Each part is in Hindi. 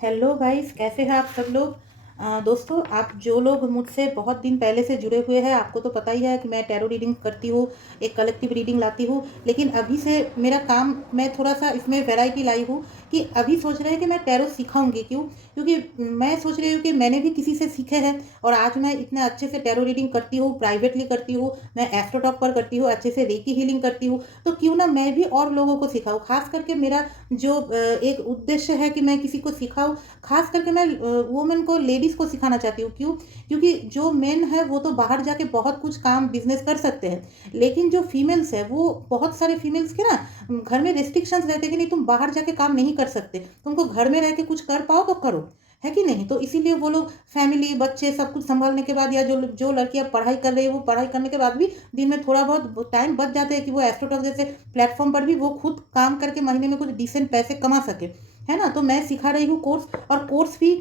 हेलो गाइस, कैसे हैं आप सब लोग। दोस्तों, आप जो लोग मुझसे बहुत दिन पहले से जुड़े हुए हैं, आपको तो पता ही है कि मैं टैरो रीडिंग करती हूँ, एक कलेक्टिव रीडिंग लाती हूँ। लेकिन अभी से मेरा काम, मैं थोड़ा सा इसमें वैरायटी लाई हूँ कि अभी सोच रहे हैं कि मैं टैरो सिखाऊंगी। क्यों? क्योंकि मैं सोच रही हूँ कि मैंने भी किसी से सीखे हैं और आज मैं इतने अच्छे से टैरो रीडिंग करती हूँ, प्राइवेटली करती हूँ, मैं एस्ट्रो टॉक पर करती हूँ, अच्छे से रेकी हीलिंग करती हूँ। तो क्यों ना मैं भी और लोगों को सिखाऊँ। खास करके मेरा जो एक उद्देश्य है कि मैं किसी को सिखाऊँ। खास करके मैं वुमेन को, लेडीज़ को सिखाना चाहती हूँ। क्यों? क्योंकि जो मेन है वो तो बाहर जाके बहुत कुछ काम बिजनेस कर सकते हैं, लेकिन जो फीमेल्स है वो, बहुत सारे फीमेल्स के ना घर में रिस्ट्रिक्शंस रहते हैं कि नहीं, तुम बाहर जाके काम नहीं कर सकते, तुमको घर में रह के कुछ कर पाओ तो करो, है कि नहीं। तो इसीलिए वो लोग फैमिली, बच्चे सब कुछ संभालने के बाद, या जो जो लड़कियां पढ़ाई कर रही है वो पढ़ाई करने के बाद भी दिन में थोड़ा बहुत टाइम बच जाते हैं कि वो एस्ट्रोटॉक जैसे प्लेटफॉर्म पर भी वो खुद काम करके महीने में कुछ डिसेंट पैसे कमा सके, है ना। तो मैं सिखा रही हूँ कोर्स, और कोर्स भी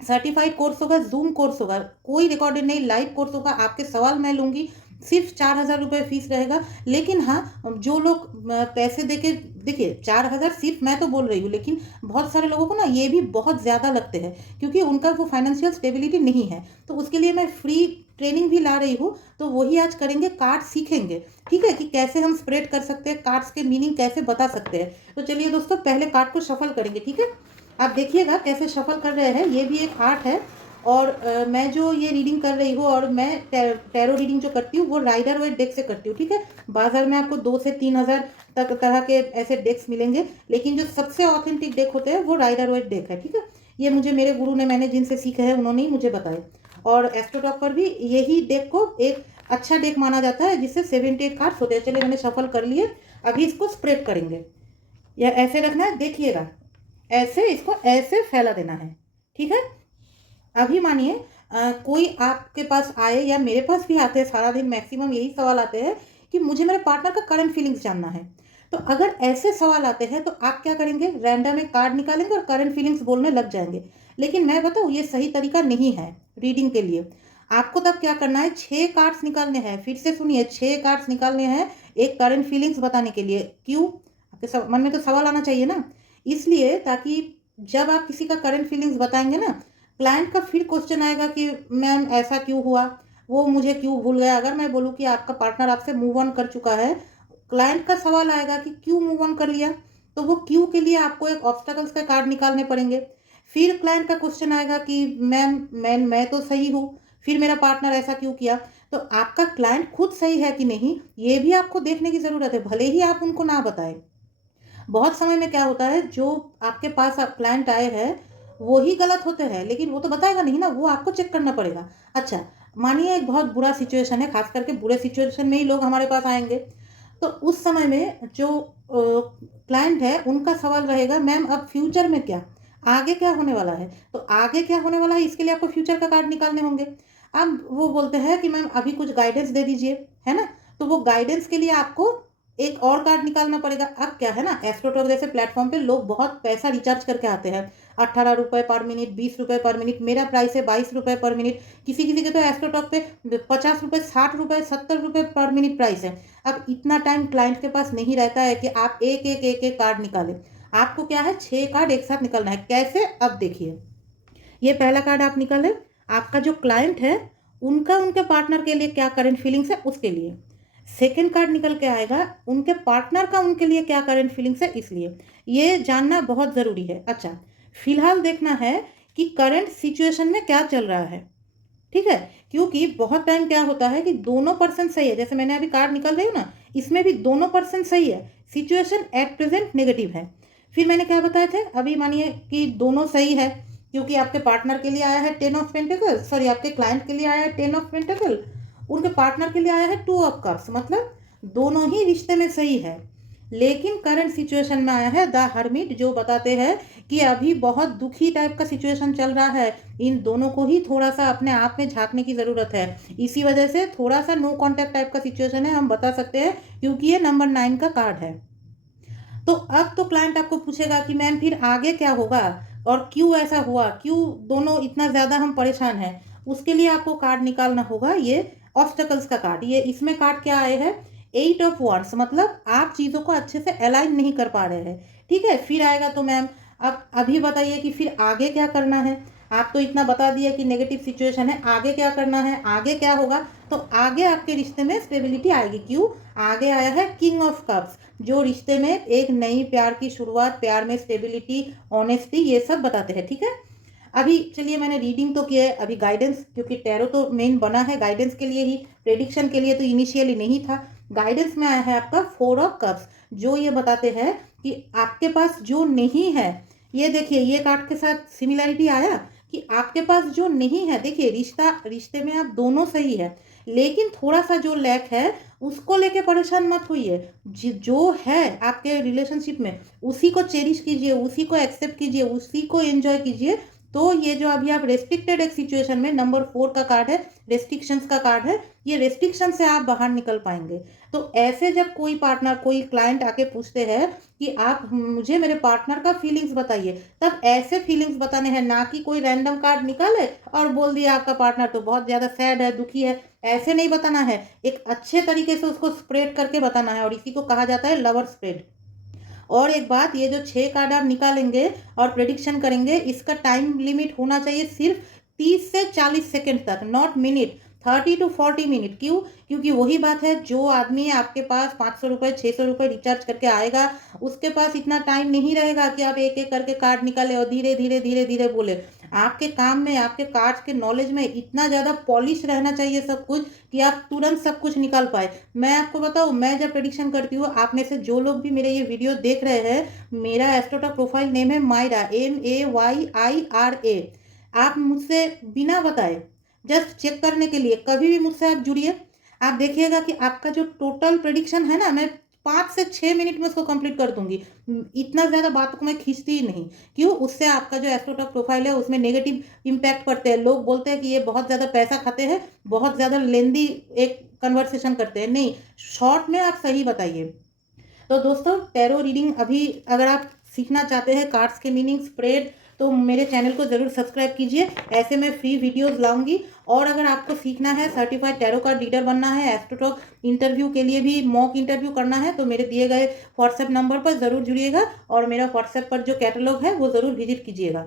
सर्टिफाइड कोर्स होगा, जूम कोर्स होगा, कोई रिकॉर्डेड नहीं, लाइव कोर्स होगा। आपके सवाल मैं लूँगी, सिर्फ 4,000 रुपये फीस रहेगा। लेकिन हाँ, जो लोग पैसे देके, देखिए 4,000 सिर्फ मैं तो बोल रही हूँ, लेकिन बहुत सारे लोगों को ना ये भी बहुत ज़्यादा लगते हैं, क्योंकि उनका वो फाइनेंशियल स्टेबिलिटी नहीं है। तो उसके लिए मैं फ्री ट्रेनिंग भी ला रही हूँ। तो वही आज करेंगे, कार्ड सीखेंगे, ठीक है, कि कैसे हम स्प्रेड कर सकते हैं, कार्ड्स के मीनिंग कैसे बता सकते हैं। तो चलिए दोस्तों, पहले कार्ड को शफल करेंगे, ठीक है। आप देखिएगा कैसे शफल कर रहे हैं। ये भी एक आर्ट है। और मैं जो ये रीडिंग कर रही हूँ, और मैं टैरो रीडिंग जो करती हूँ वो राइडर वेट डेक से करती हूँ, ठीक है। बाजार में आपको 2 से 3 हज़ार तक तरह के ऐसे डेक्स मिलेंगे, लेकिन जो सबसे ऑथेंटिक डेक होते हैं वो राइडर वेट डेक है, ठीक है। ये मुझे मेरे गुरु ने, मैंने जिनसे सीखे हैं उन्होंने ही मुझे बताए। और एस्ट्रोटॉक पर भी यही डेक को एक अच्छा डेक माना जाता है, जिससे 78 कार्ड्स होते हैं। चलिए, मैंने शफल कर लिए, अभी इसको स्प्रेड करेंगे। या ऐसे रखना है, देखिएगा, ऐसे इसको ऐसे फैला देना है, ठीक है। अभी मानिए कोई आपके पास आए, या मेरे पास भी आते हैं, सारा दिन मैक्सिमम यही सवाल आते हैं कि मुझे मेरे पार्टनर का करंट फीलिंग्स जानना है। तो अगर ऐसे सवाल आते हैं तो आप क्या करेंगे, रैंडम एक कार्ड निकालेंगे और करंट फीलिंग्स बोलने लग जाएंगे। लेकिन मैं बताऊँ, ये सही तरीका नहीं है रीडिंग के लिए। आपको तब क्या करना है, 6 कार्ड्स निकालने हैं। फिर से सुनिए, 6 कार्ड्स निकालने हैं एक करंट फीलिंग्स बताने के लिए। क्यों? आपके मन में तो सवाल आना चाहिए ना। इसलिए, ताकि जब आप किसी का करंट फीलिंग्स बताएंगे ना, क्लाइंट का फिर क्वेश्चन आएगा कि मैम ऐसा क्यों हुआ, वो मुझे क्यों भूल गया। अगर मैं बोलूँ कि आपका पार्टनर आपसे मूव ऑन कर चुका है, क्लाइंट का सवाल आएगा कि क्यों मूव ऑन कर लिया। तो वो क्यों के लिए आपको एक ऑब्स्टेकल्स का कार्ड निकालने पड़ेंगे। फिर क्लाइंट का क्वेश्चन आएगा कि मैम मैं तो सही हूँ, फिर मेरा पार्टनर ऐसा क्यों किया। तो आपका क्लाइंट खुद सही है कि नहीं, ये भी आपको देखने की ज़रूरत है, भले ही आप उनको ना बताएं। बहुत समय में क्या होता है, जो आपके पास आप क्लाइंट आए हैं वो ही गलत होते हैं, लेकिन वो तो बताएगा नहीं ना, वो आपको चेक करना पड़ेगा। अच्छा, मानिए एक बहुत बुरा सिचुएशन है, खास करके बुरे सिचुएशन में ही लोग हमारे पास आएंगे। तो उस समय में जो क्लाइंट है उनका सवाल रहेगा, मैम अब फ्यूचर में क्या, आगे क्या होने वाला है। तो आगे क्या होने वाला है, इसके लिए आपको फ्यूचर का कार्ड निकालने होंगे। अब वो बोलते हैं कि मैम अभी कुछ गाइडेंस दे दीजिए, है ना। तो वो गाइडेंस के लिए आपको एक और कार्ड निकालना पड़ेगा। अब क्या है ना, एस्ट्रोटॉक जैसे प्लेटफॉर्म पे लोग बहुत पैसा रिचार्ज करके आते हैं, 18 रुपये पर मिनट, 20 रुपये पर मिनट। मेरा प्राइस है 22 रुपये पर मिनट। किसी किसी के तो एस्ट्रोटॉक पे 50 रुपये, 60 रुपये, 70 रुपये पर मिनट प्राइस है। अब इतना टाइम क्लाइंट के पास नहीं रहता है कि आप एक एक एक एक कार्ड निकालें। आपको क्या है, 6 कार्ड एक साथ निकालना है। कैसे? अब देखिए, ये पहला कार्ड आप निकालें, आपका जो क्लाइंट है उनका उनके पार्टनर के लिए क्या करंट फीलिंग्स है उसके लिए। सेकंड कार्ड निकल के आएगा, उनके पार्टनर का उनके लिए क्या करंट फीलिंग्स है, इसलिए ये जानना बहुत ज़रूरी है। अच्छा, फिलहाल देखना है कि करंट सिचुएशन में क्या चल रहा है, ठीक है। क्योंकि बहुत टाइम क्या होता है कि दोनों पर्सन सही है, जैसे मैंने अभी कार्ड निकल रही हूँ ना, इसमें भी दोनों पर्सन सही है, सिचुएशन एट प्रेजेंट नेगेटिव है। फिर मैंने क्या बताए थे, अभी मानिए कि दोनों सही है, क्योंकि आपके पार्टनर के लिए आया है 10 ऑफ पेंटिकल, सॉरी आपके क्लाइंट के लिए आया है 10 ऑफ पेंटिकल, उनके पार्टनर के लिए आया है 2 ऑफ कप्स, मतलब दोनों ही रिश्ते में सही है। लेकिन करंट सिचुएशन में आया है द हर्मिट, जो बताते हैं कि अभी बहुत दुखी टाइप का सिचुएशन चल रहा है। इन दोनों को ही थोड़ा सा अपने आप में झांकने की ज़रूरत है। इसी वजह से थोड़ा सा नो कांटेक्ट टाइप का सिचुएशन है, हम बता सकते हैं, क्योंकि ये नंबर 9 का कार्ड है। तो अब तो क्लाइंट आपको पूछेगा कि मैम फिर आगे क्या होगा, और क्यों ऐसा हुआ, क्यों दोनों इतना ज़्यादा हम परेशान हैं। उसके लिए आपको कार्ड निकालना होगा, ये ऑब्स्टेकल्स का कार्ड। ये इसमें कार्ड क्या आए हैं, 8 ऑफ वांड्स, मतलब आप चीज़ों को अच्छे से अलाइन नहीं कर पा रहे हैं, ठीक है। फिर आएगा तो मैम अब अभी बताइए कि फिर आगे क्या करना है। आप तो इतना बता दिया कि नेगेटिव सिचुएशन है, आगे क्या करना है, आगे क्या होगा। तो आगे आपके रिश्ते में स्टेबिलिटी आएगी। क्यों? आगे आया है किंग ऑफ कप्स, जो रिश्ते में एक नई प्यार की शुरुआत, प्यार में स्टेबिलिटी, ऑनेस्टी, ये सब बताते हैं। ठीक है, अभी चलिए मैंने रीडिंग तो किया है, अभी गाइडेंस, क्योंकि टैरो तो मेन बना है गाइडेंस के लिए ही, प्रेडिक्शन के लिए तो इनिशियली नहीं था। गाइडेंस में आया है आपका 4 ऑफ कप्स, जो ये बताते हैं कि आपके पास जो नहीं है, ये देखिए ये कार्ड के साथ सिमिलैरिटी आया कि आपके पास जो नहीं है, देखिए रिश्ते में आप दोनों सही है, लेकिन थोड़ा सा जो लैक है उसको लेके परेशान मत होइए। जो है आपके रिलेशनशिप में, उसी को चेरिश कीजिए, उसी को एक्सेप्ट कीजिए, उसी को एंजॉय कीजिए। तो ये जो अभी आप रेस्ट्रिक्टेड एक सिचुएशन में, नंबर 4 का कार्ड है, रेस्ट्रिक्शंस का कार्ड है, ये रेस्ट्रिक्शन से आप बाहर निकल पाएंगे। तो ऐसे जब कोई पार्टनर, कोई क्लाइंट आके पूछते हैं कि आप मुझे मेरे पार्टनर का फीलिंग्स बताइए, तब ऐसे फीलिंग्स बताने हैं, ना कि कोई रैंडम कार्ड निकाले और बोल दिया आपका पार्टनर तो बहुत ज़्यादा सैड है, दुखी है। ऐसे नहीं बताना है, एक अच्छे तरीके से उसको स्प्रेड करके बताना है, और इसी को कहा जाता है लवर स्प्रेड। और एक बात, ये जो 6 कार्ड आप निकालेंगे और प्रेडिक्शन करेंगे, इसका टाइम लिमिट होना चाहिए सिर्फ 30 से 40 सेकेंड तक, नॉट मिनट, 30 to 40 मिनट। क्यों? क्योंकि वही बात है, जो आदमी आपके पास 500 रुपये 600 रुपये रिचार्ज करके आएगा, उसके पास इतना टाइम नहीं रहेगा कि आप एक एक करके कार्ड निकाले और धीरे धीरे धीरे धीरे बोले। आपके काम में, आपके कार्ड्स के नॉलेज में इतना ज़्यादा पॉलिश रहना चाहिए सब कुछ, कि आप तुरंत सब कुछ निकाल पाए। मैं आपको बताऊँ, मैं जब प्रेडिक्शन करती हूँ, आप में से जो लोग भी मेरे ये वीडियो देख रहे हैं, मेरा एस्ट्रोटॉक प्रोफाइल नेम है मायरा, MAYIRA। आप मुझसे बिना बताए, जस्ट चेक करने के लिए कभी भी मुझसे आप जुड़िए, आप देखिएगा कि आपका जो टोटल प्रेडिक्शन है ना, मैं 5 से 6 मिनट में उसको कंप्लीट कर दूंगी। इतना ज़्यादा बातों को मैं खींचती ही नहीं। क्यों? उससे आपका जो एस्ट्रोटॉक प्रोफाइल है उसमें नेगेटिव इम्पैक्ट पड़ते हैं। लोग बोलते हैं कि ये बहुत ज़्यादा पैसा खाते हैं, बहुत ज़्यादा लेंदी एक कन्वर्सेशन करते हैं। नहीं, शॉर्ट में आप सही बताइए। तो दोस्तों, टैरो रीडिंग अभी अगर आप सीखना चाहते हैं, कार्ड्स के मीनिंग, स्प्रेड, तो मेरे चैनल को ज़रूर सब्सक्राइब कीजिए। ऐसे मैं फ्री वीडियोस लाऊंगी। और अगर आपको सीखना है, सर्टिफाइड टैरो कार्ड रीडर बनना है, एस्ट्रोटॉक इंटरव्यू के लिए भी मॉक इंटरव्यू करना है, तो मेरे दिए गए व्हाट्सएप नंबर पर ज़रूर जुड़िएगा, और मेरा व्हाट्सएप पर जो कैटलॉग है वो ज़रूर विजिट कीजिएगा।